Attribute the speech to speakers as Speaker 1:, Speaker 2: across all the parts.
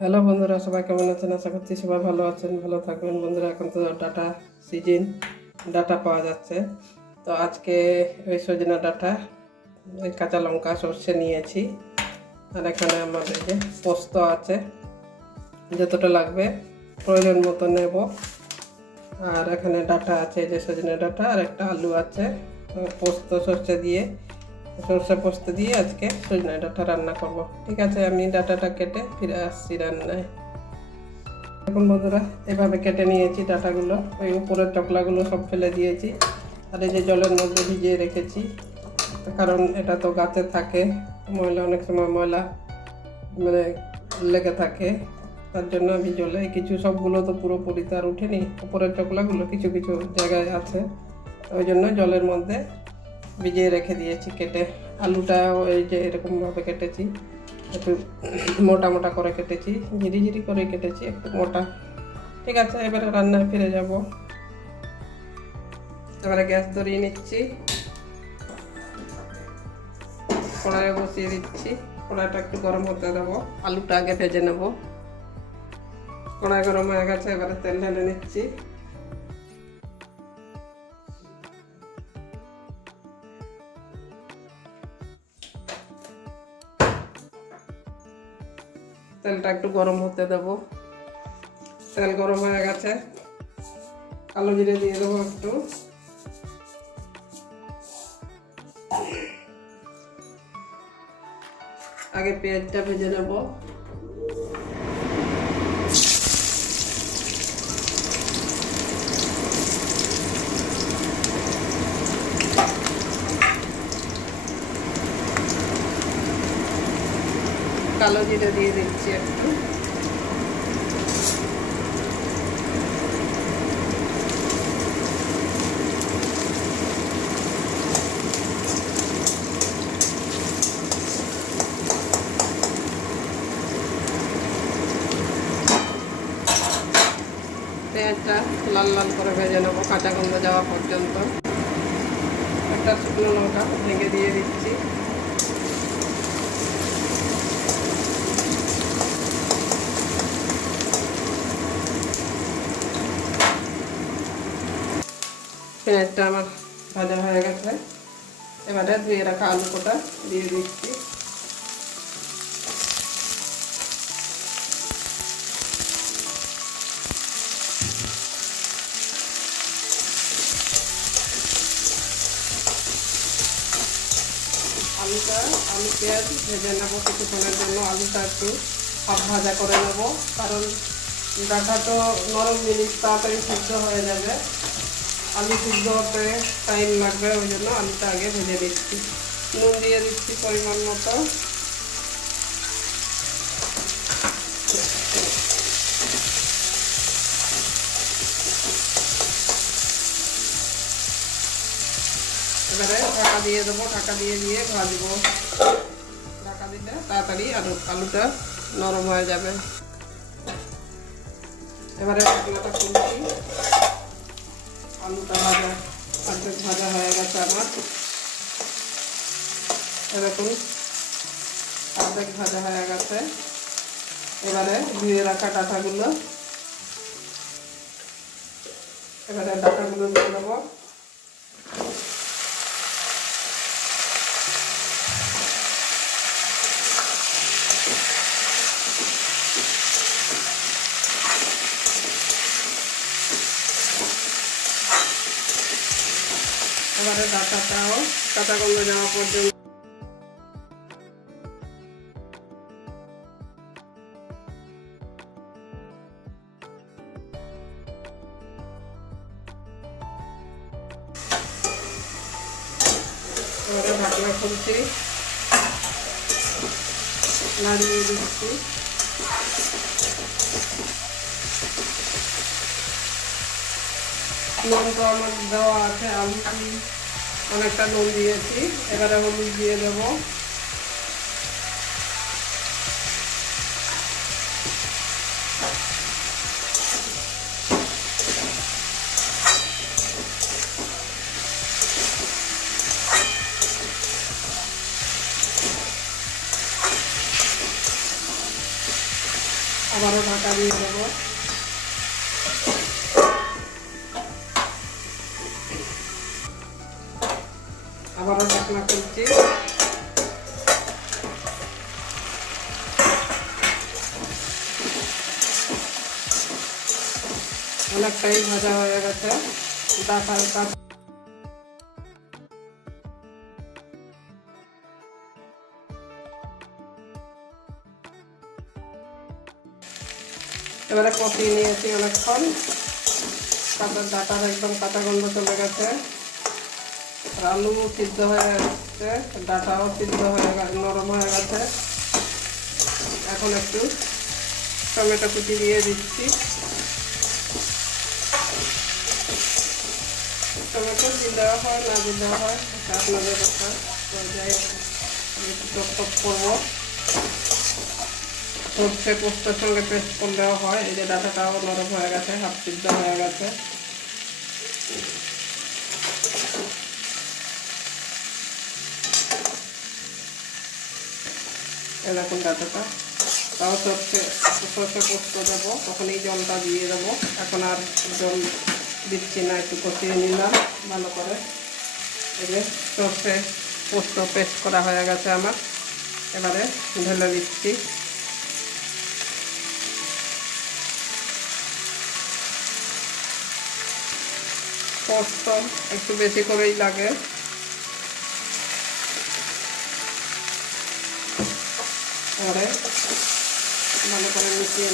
Speaker 1: Hello বন্ধুরা, সবাই কেমন আছেন? আশা করছি সবাই ভালো আছেন, ভালো থাকবেন। বন্ধুরা, এখন তো ডাটা সিজন, ডাটা পাওয়া যাচ্ছে। তো আজকে ওই সজনা ডাটা ওই কাঁচা লঙ্কা সর্ষে নিয়েছি। আর এখানে আমাদের যে পোস্ত আছে, যতটা লাগবে প্রয়োজন মতো নেব। আর এখানে ডাটা আছে যে সজনে ডাটা, আর একটা আলু আছে। পোস্ত সর্ষে দিয়ে সর্ষে পোস্ত দিয়ে আজকে সজনে ডাটা রান্না করব। ঠিক আছে, আমি ডাটাটা কেটে ফিরে আসছি রান্নায়। এখন বন্ধুরা, এভাবে কেটে নিয়েছি ডাটাগুলো। ওই উপরের চকলাগুলো সব ফেলে দিয়েছি। আর এই যে জলের মধ্যে ভিজিয়ে রেখেছি, কারণ এটা তো গাছে থাকে, ময়লা, অনেক সময় ময়লা মানে লেগে থাকে। তার জন্য আমি জলে কিছু, সবগুলো তো পুরোপুরি তো আর উঠেনি। উপরের চকলাগুলো কিছু কিছু জায়গায় আছে। ওই জন্য জলের মধ্যে ভিজিয়ে রেখে দিয়েছি, কেটে আলুটা ওই যে এরকমভাবে কেটেছি, একটু মোটা মোটা করে কেটেছি, ঝিরি ঝিরি করে কেটেছি, একটু মোটা। ঠিক আছে, এবারে রান্নায় ফিরে যাব। এবারে গ্যাস ধরিয়ে নিচ্ছি। কড়াইয়ে বসিয়ে দিচ্ছি। কড়াইটা একটু গরম হতে দেবো। আলুটা আগে ভেজে নেব। কড়াই গরম হয়ে গেছে, এবারে তেল ঢেলে নিচ্ছি। তেলটা একটু গরম হতে দেব। তেল গরম হয়ে গেছে। কালো জিরে দিয়ে দেবো একটু। আগে পেঁয়াজটা ভেজে নেব। কালো জিরে দিয়ে দিচ্ছি একটু পেঁয়াজটা লাল লাল করে ভেজে নেব, কাঁচা গন্ধ যাওয়া পর্যন্ত। একটা শুকনো লঙ্কা ভেঙে দিয়ে দিচ্ছি। পেঁয়াজটা আমার ভাজা হয়ে গেছে। এবারে ধুয়ে রাখা আলু কোটা, দিয়ে দিচ্ছি। আলুটা আলু পেঁয়াজ ভেজে নেব কিছুক্ষণের জন্য। আলুটা একটু হাফ ভাজা করে নেব, কারণ ডাটা তো নরম জিনিস, তাড়াতাড়ি সিদ্ধ হয়ে যাবে। আলু সিদ্ধ হতে টাইম লাগবে, ওই জন্য আলুটা আগে ভেজে দিচ্ছি নুন দিয়ে দিচ্ছি পরিমাণ মতো। এবারে ঢাকা দিয়ে দেবো, ঢাকা দিয়ে দিয়ে ভাজবো। ঢাকা দিলে তাড়াতাড়ি আলু, আলুটা নরম হয়ে যাবে। এবারে ঢাকনাটা খুলছি। আলুটা ভাজা অর্ধেক ভাজা হয়ে গেছে আমার। এরকম অর্ধেক ভাজা হয়ে গেছে। এবারে ধুয়ে রাখা ডাটাগুলো। এবারে ডাটাগুলো দিয়ে দেবো। এবারে ডাটাটাও কাঁচা গন্ধ যাওয়া পর্যন্ত ঢাকনা খুলছি। নাড়িয়ে দিচ্ছি। আমার দেওয়া আছে আমি অনেকটা নুন দিয়েছি। এবারে হলুদ দিয়ে দেবো। আবারও ঢাকা দিয়ে দেবো। আবারও ঢাকনা করছি অনেকটাই ভাজা হয়ে গেছে। হালকা এবারে কষিয়ে নিয়েছি অনেকক্ষণ। তারপর ডাটার একদম কাঁচা গন্ধ চলে গেছে। আর আলু সিদ্ধ হয়ে গেছে, ডাটাও সিদ্ধ হয়ে গেছে, নরম হয়ে গেছে। এখন একটু টমেটো কুচি দিয়ে দিচ্ছি। টমেটো দিলেও হয়, না দিলেও হয় আপনাদের তো যাই টক টক করব। সর্ষে পোস্তের সঙ্গে পেস্ট করলেও হয়, এই যে ডাটাটাও নরম হয়ে গেছে, হাফ সিদ্ধ হয়ে গেছে। এরকম ডাটাটা তাও সর্ষে সর্ষে পোস্ত দেবো, তখন এই জলটা দিয়ে দেবো। এখন আর জল দিচ্ছি না, একটু কষিয়ে নিলাম ভালো করে। যে সর্ষে পোস্ত পেস্ট করা হয়ে গেছে আমার। এবারে ঢেলে দিচ্ছি। পোস্ত একটু বেশি করেই লাগে। এবারে ভালো করে মিশিয়ে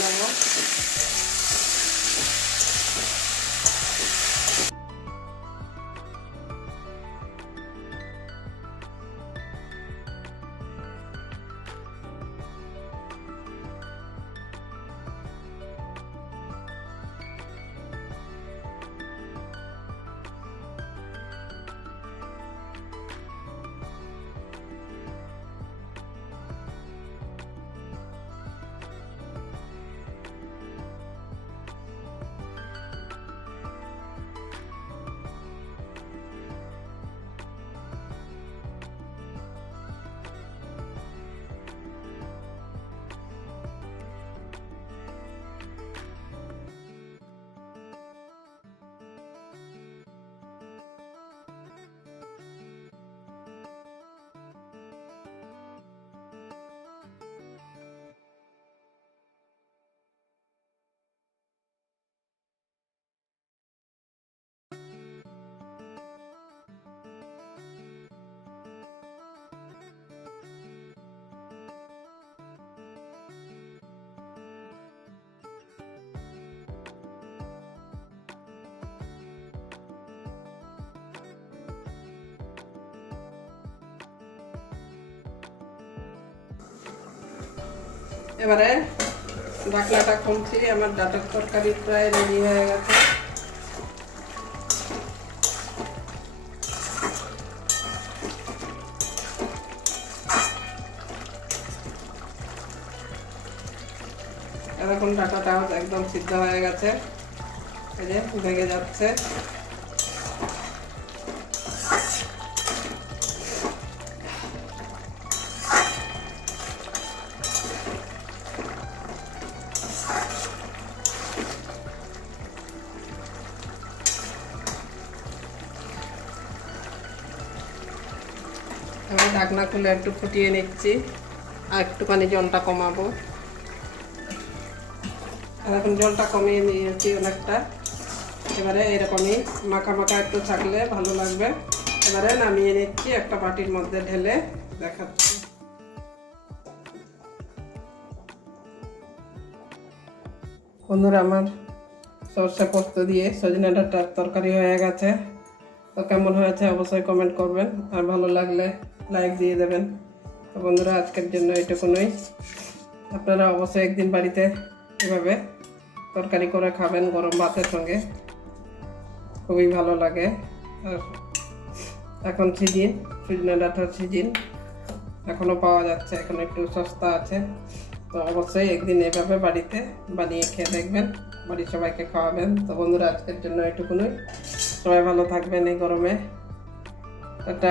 Speaker 1: এবারে ঢাকনাটা খুলছি, আমার ডাটার তরকারি প্রায় রেডি হয়ে গেছে। এরকম ডাটাটা একদম সিদ্ধ হয়ে গেছে, এই যে ভেঙে যাচ্ছে। ঢাকনা খুলে একটু ফুটিয়ে নিচ্ছি, আর একটুখানি জলটা কমাবো। আর এখন জলটা কমিয়ে নিয়েছি অনেকটা। এবারে এরকমই মাখা মাখা একটু থাকলে ভালো লাগবে। এবারে নামিয়ে নিচ্ছি একটা বাটির মধ্যে ঢেলে দেখাচ্ছি। বন্ধুরা, আমার সর্ষে পোস্ত দিয়ে সজনে ডাঁটার তরকারি হয়ে গেছে। তো কেমন হয়েছে অবশ্যই কমেন্ট করবেন। আর ভালো লাগলে লাইক দিয়ে দেবেন। তো বন্ধুরা, আজকের জন্য এটুকুনই। আপনারা অবশ্যই একদিন বাড়িতে এভাবে তরকারি করে খাবেন গরম ভাতের সঙ্গে। খুবই ভালো লাগে। আর এখন সিজিন সজনে ডাঁটার সিজিন এখনও পাওয়া যাচ্ছে, এখন একটু সস্তা আছে। তো অবশ্যই একদিন এভাবে বাড়িতে বানিয়ে খেয়ে দেখবেন, বাড়ির সবাইকে খাওয়াবেন। তো বন্ধুরা, আজকের জন্য এটুকুনই। সবাই ভালো থাকবেন এই গরমে। একটা